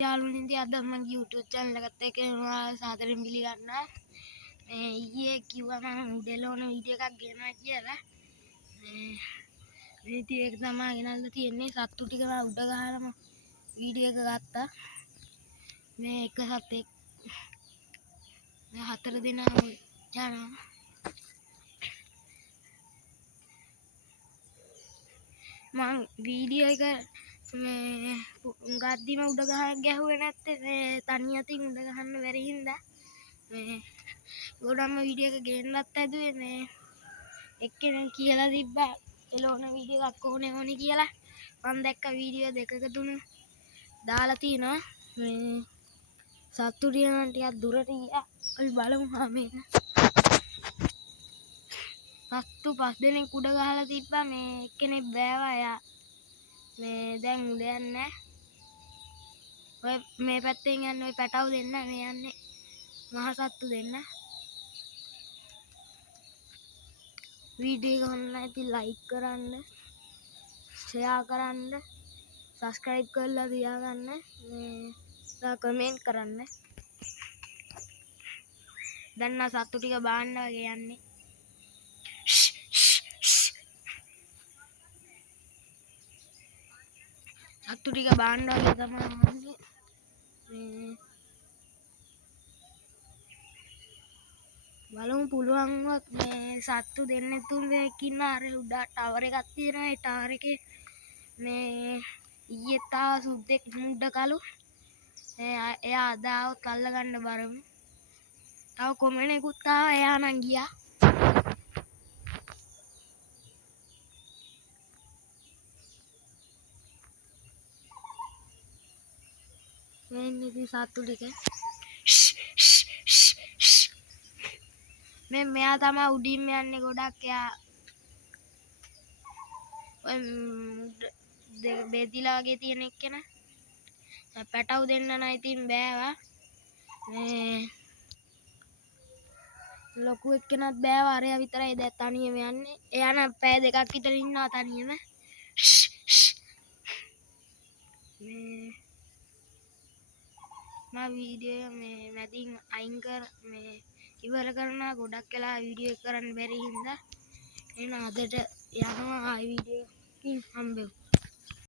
යාළුවනේ ඉතින් අද මගේ YouTube channel එකත් එක්ක එනවා සාදරයෙන් පිළිගන්න. ඊයේ කිව්වා මම උඩෙලෝන වීඩියෝ එකක් ගෙනවා කියලා. මේ ඉතින් ඒක තමයි ගෙනල්ලා තියෙන්නේ. සත්තු ටික මම උඩ ගහලාම වීඩියෝ එක ගත්තා. මේ එක සතෙක් මේ හතර දෙනා යනවා. මම වීඩියෝ එක මේ ගද්දිම උඩ ගැහුවේ නැත්තේ මේ තනි අතින් උඩ ගහන්න බැරි හින්දා මේ ගොඩක්ම වීඩියෝ එක ගේන්නත් ඇදුවේ මේ එක්කෙනෙක් කියලා තිබ්බා එළවන වීඩියෝ එකක් ඕනේ කියලා. මම දැක්ක වීඩියෝ දෙකක තුන දාලා තිනවා. මේ සත්තු ටික නම් ටිකක් දුරට ගියා. අපි බලමු මේක. සත්තු 5 දෙනෙක් උඩ ගහලා තිබ්බා. මේ එක්කෙනෙක් බෑවා. එයා මේ දැන් උඩ යන්නේ. ඔය මේ පැත්තෙන් යන්නේ ඔය පැටව දෙන්න මේ යන්නේ මහ සත්තු දෙන්න. වීඩියෝ එක හොඳ නැති ලයික් කරන්න, ෂෙයා කරන්න, සබ්ස්ක්‍රයිබ් කරලා තියාගන්න, මේ කමෙන්ට් කරන්න. දැන් නම් සත්තු ටික බාන්න වගේ යන්නේ. සත්තු ටික බාන්න වගේ තමයි යන්නේ. බලමු පුළුවන් වුණොත් මේ සත්තු දෙන්නේ තුන් දෙනෙක් ඉන්න අර උඩ ටවර් එකක් තියෙනවා. ඒ ටවර් එකේ මේ ඊයේ තාව සුද්දෙක් මුඩ කළු. එයා අද આવොත් අල්ලගන්න බරමු. තව කොමනෙකුත් ආවා. එයා නම් ගියා. මේ ඉන්නේ සත්තු ටික. මෙයා තමයි උඩින්ම යන්නේ ගොඩක්. එයා ඔය බෙදිලා වගේ තියෙන එක්කෙනා. පැටව දෙන්න නම් ඉතින් බෑවා. මේ ලොකු එක්කෙනත් බෑවා. අරයා විතරයි දැන් තනියම යන්නේ. එයා නම් පැය දෙකක් විතර ඉන්නවා තනියම. මේ මම වීඩියෝ මේ මැදින් අයින් කර මේ ඉවර කරනවා. ගොඩක් වෙලා වීඩියෝ එක කරන්න බැරි හින්දා එහෙනම් අදට යනවා ආයි වීඩියෝ එකකින් හම්බෙමු.